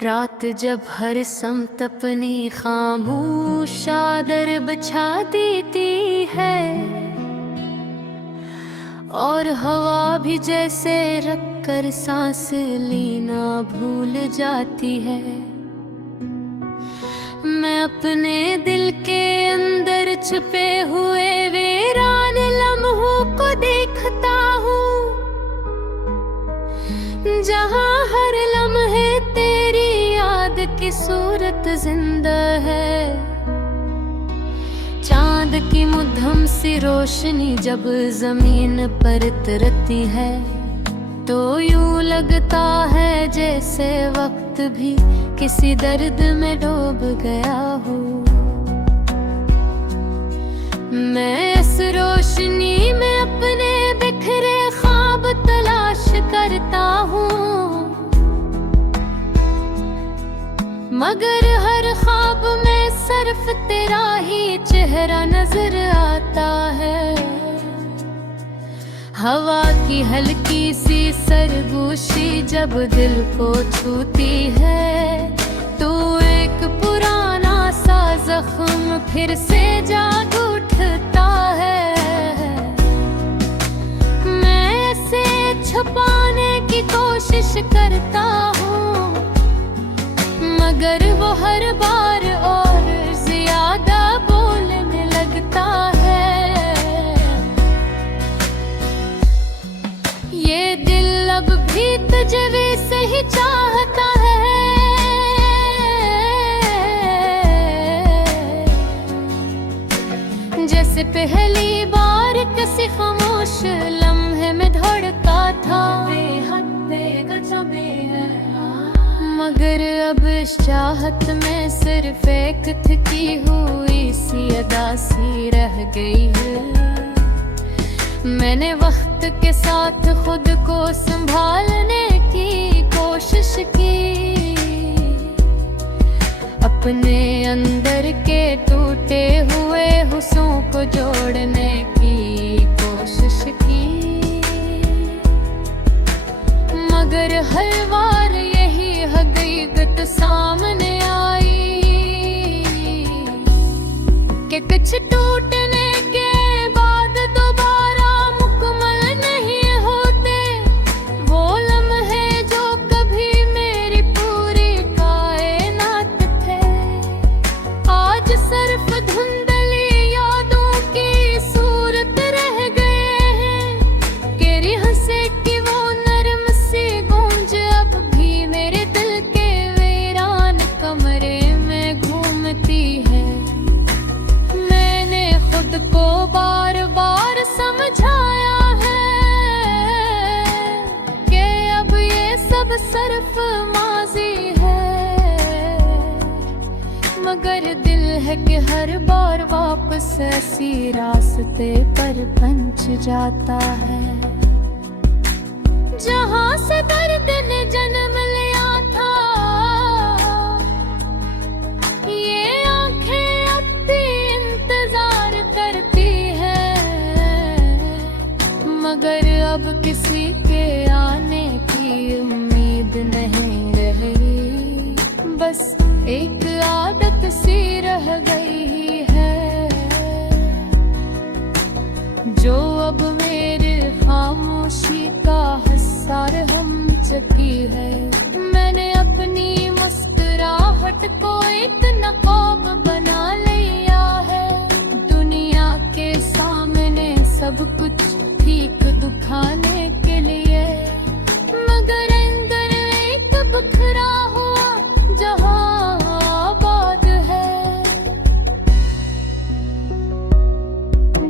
रात जब हर समत अपनी खामोश चादर बिछा देती है और हवा भी जैसे रख कर सांस लेना भूल जाती है। मैं अपने दिल के अंदर छुपे हुए वीरान लम्हों को देखता हूँ, जहाँ हर लम्हे तेरी याद की सूरत जिंदा है। चांद की मुद्दम सी रोशनी जब जमीन पर उतरती है तो यूं लगता है जैसे वक्त भी किसी दर्द में डूब गया हो। मैं इस रोशनी में अपने बिखरे ख्वाब तलाश करता हूँ, मगर हर ख्वाब में सिर्फ तेरा ही चेहरा नजर आता है। हवा की हल्की सी सरगोशी जब दिल को छूती है तो एक पुराना सा जख्म फिर से जाग उठता है। मैं इसे छुपाने की कोशिश करता हूँ, मगर वो हर बार और ज्यादा बोलने लगता है। ये दिल अब भी तुझे वैसे ही चाहता है, जैसे पहली बार किसी खामोश लम्हे में धड़का था। मगर अब इस चाहत में सिर्फ एक थकी हुई सी अदा सी रह गई है। मैंने वक्त के साथ खुद को संभालने की कोशिश की, अपने अंदर के टूटे हुए हुस्सों को जोड़ने की कोशिश की, मगर हर बार यही हकीकत सामने आई कि कुछ टूटने के बाद दोबारा मुकम्मल नहीं होते। वो लम्हे जो कभी मेरी पूरी कायनात थे, आज सिर्फ धुंधली यादों की सूरत रह गए हैं। केरी हंसे की वो नरम सी गूंज अब भी मेरे दिल के वीरान कमरे में घूमती है। मैंने खुद को बार बार समझाया है कि अब ये सब सिर्फ माजी है, मगर दिल है कि हर बार वापस ऐसी रास्ते पर पंच जाता है। जहाँ से दर्द ने जन्म लिया था, ये आंखें अब भी इंतजार करती है, मगर अब किसी के आने की उम्मीद नहीं रही। बस एक आदत सी रह गई है जो अब मेरे खामोशी का हसार हम चकी है। मैंने अपनी मुस्कुराहट को एक नकाब बना लिया है, दुनिया के सामने सब कुछ ठीक दिखाने के लिए, मगर अंदर एक बिखरा हुआ जहां आबाद है,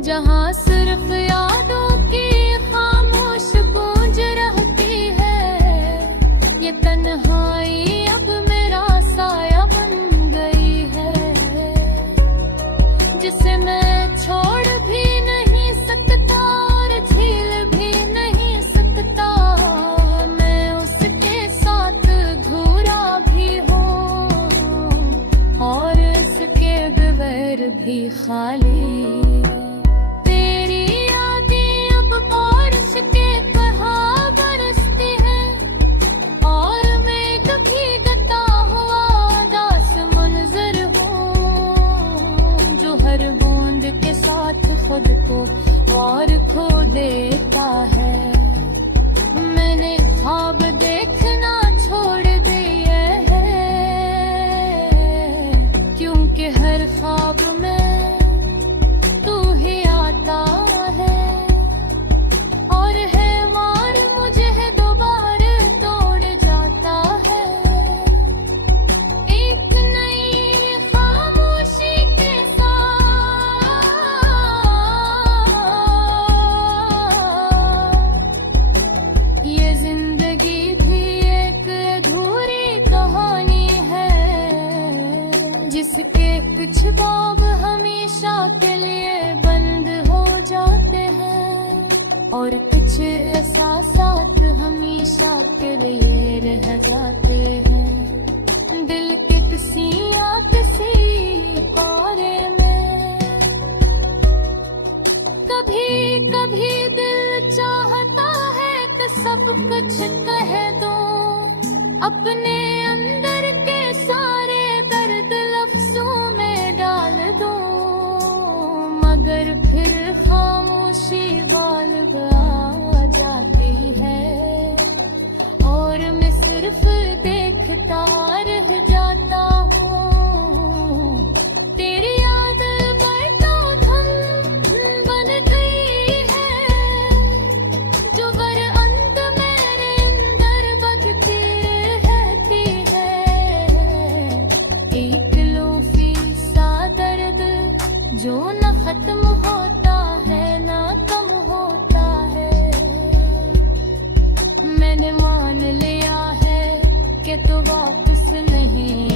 जहां सिर्फ यादों की खामोश गूंज रहती है। ये तन्हाई अब मेरा साया बन गई है, जिसे मैं छोड़ भी नहीं सकता और झील भी नहीं सकता। मैं उसके साथ अधूरा भी हूँ और इसके बगैर भी खाली। तेरी यादें अब बारिश के तरह बरसती हैं और मैं कभी गता जिसके कुछ बाब हमेशा के लिए बंद हो जाते हैं और कुछ एहसासात हमेशा के लिए रह जाते हैं दिल के किसी या किसी कोरे में। कभी कभी दिल चाहता है कि सब कुछ कह दो, अपने अंदर के सारे दर्द लफ्जों में डाल दो, मगर फिर खामोशी गालिब आ जाती है और मैं सिर्फ देखता रह जाता हूँ। तेरी याद बरसों धुन बन गई है जो बर अंत मेरे अंदर बगती रहती है। एक लोफी सा दर्द जो न खत्म होता है ना कम होता है। मैंने मान लिया है कि तू वापस नहीं